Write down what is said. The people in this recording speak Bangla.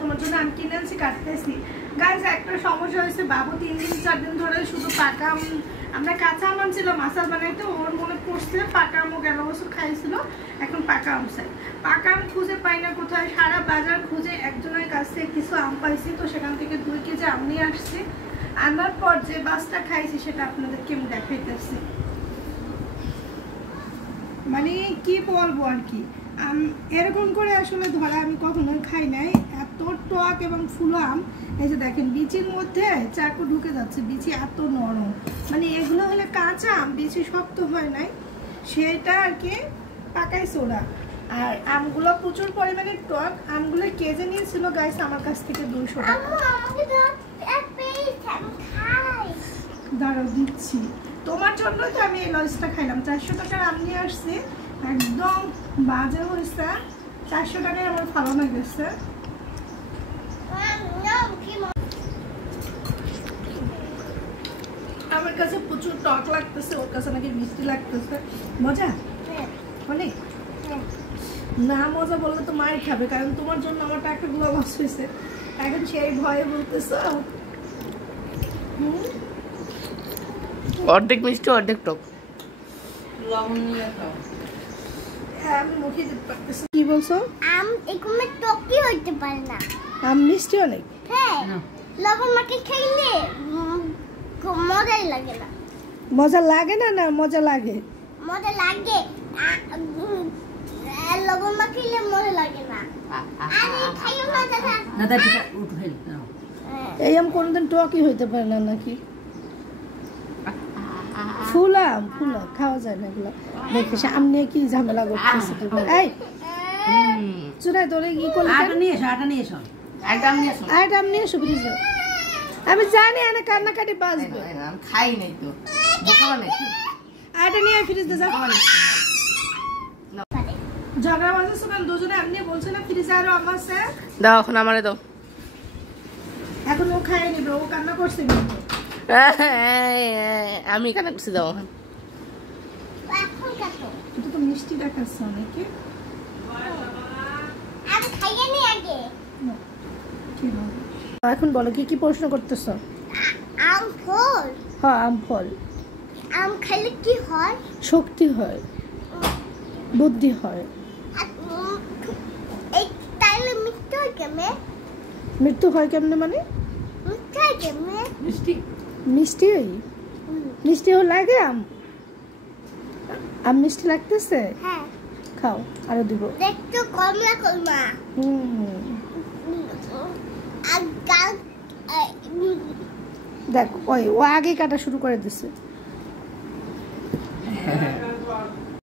তোমার জন্য আম কিনে আনছি, কাটতেছি। গাইস একটা সমস্যা হয়েছে, বাবু 3 দিন 4 দিন ধরে শুধু পাকা আম, আমরা কাঁচা আম আনছিলাম আচার বানাইতে, ওর মনে পড়ছে পাকা আমও গেল বছর খাইছিল, এখন পাকা আম চাই। পাকা আম খুঁজে পাই না কোথায়, সারা বাজার খুঁজে একজনের কাছ থেকে কিছু আম পাইছি, তো সেখান থেকে 2 কেজি আম নিয়ে আসছি। আনার পর যে বাসটা খাইছি সেটা আপনাদেরকে আমি দেখাইতেছি। মানে কি বলবো আর কি, এরকম করে আসলে ধরা আমি কখনো খাই নাই, এত টক এবং ফুলো আম। এই যে দেখেন বিচির মধ্যে চাকু ঢুকে যাচ্ছে, বিচি এত নরম, মানে এগুলো হলে কাঁচা আম, বিচি শক্ত হয় নাই, সেটা আর কি পাকাইছে ওরা। আর আমগুলো প্রচুর পরিমাণে টক। আমগুলো কেজে নিয়েছিল গাইস আমার কাছ থেকে 200 টাকা। দাঁড়াও দিচ্ছি, তোমার জন্য তো আমি এই লজটা খাইলাম। 400 টাকার আম নিয়ে আসছি, একদম বাজে হয়েছে। 400 টাকায় আমার ভালো না গেছে। আমার কাছে প্রচুর টক লাগতেছে, ওর কাছে নাকি মিষ্টি লাগতেছে। মজা অনেক না, মজা বললে তো মায়ের খাবে, কারণ তোমার জন্য আমার টাকাগুলো লস হয়েছে। এখন সেই ভয়ে বলতেছ অর্ধেক মিষ্টি অর্ধেক টক। আমি মুখে দিতে পারতেছি। কি বলছো? আম এরকম টকই হইতে পারে না, আম মিষ্টি অনেক। হ্যাঁ, লবণ মাখিয়ে খাইলে মজাই লাগে না। মজা লাগে না? না মজা লাগে, মজা লাগে। লবণ মাখিলে মজা লাগে না। আরে খাইও না দাদা। দাদা ঠিক উঠ ফেল। এই আম কোনদিন টকই হইতে পারে না নাকি? ফুলা ফুলা খাওয়া যায় না এগুলো। দেখিস আম নিয়ে কি ঝামেলা করতেছে। এই চুরাই তোরে কি করলি? আটা নিয়ে এসো, আটা নিয়ে এসো। একদম নিয়ে এসো। আটা আম নিয়ে এসো ফ্রিজে। আমি জানি এনে কান্নাকাটি বাজবে। আমি খাই নাই তো, বোকা বানাই। আটা নিয়ে ফ্রিজে যা। বোকা বানাই। ঝগড়া বাজছে কেন দুজনে? আপনি বলছেন না ফ্রিজে আরো আম আছে। দাও এখন আমারে দাও। এখন ও খাই নিবে, ও কান্না করছে কিন্তু। আমি কান্না করছি, দাও এখন। এখন কাটো। এটা তো মিষ্টি দেখাচ্ছে অনেকে। আমি খাইয়ে নি আগে। ঠিক আছে, এখন বলো কি কি প্রশ্ন করতেছো? আম ফল। হ্যাঁ আম ফল। আম খেলে কি হয়? শক্তি হয়, বুদ্ধি হয়। এই তাইলে মিষ্টি হয় কেমনে? মৃত্যু হয় কেমনে মানে? মিষ্টি হয় কেমনে? মিষ্টি মিষ্টি হয়, মিষ্টি লাগে আম। আম মিষ্টি লাগতেছে? হ্যাঁ, খাও, আরো দিব। দেখতো কমলা কমলা। আর গাল দেখ ওই ও আগে কাটা শুরু করে দিছে।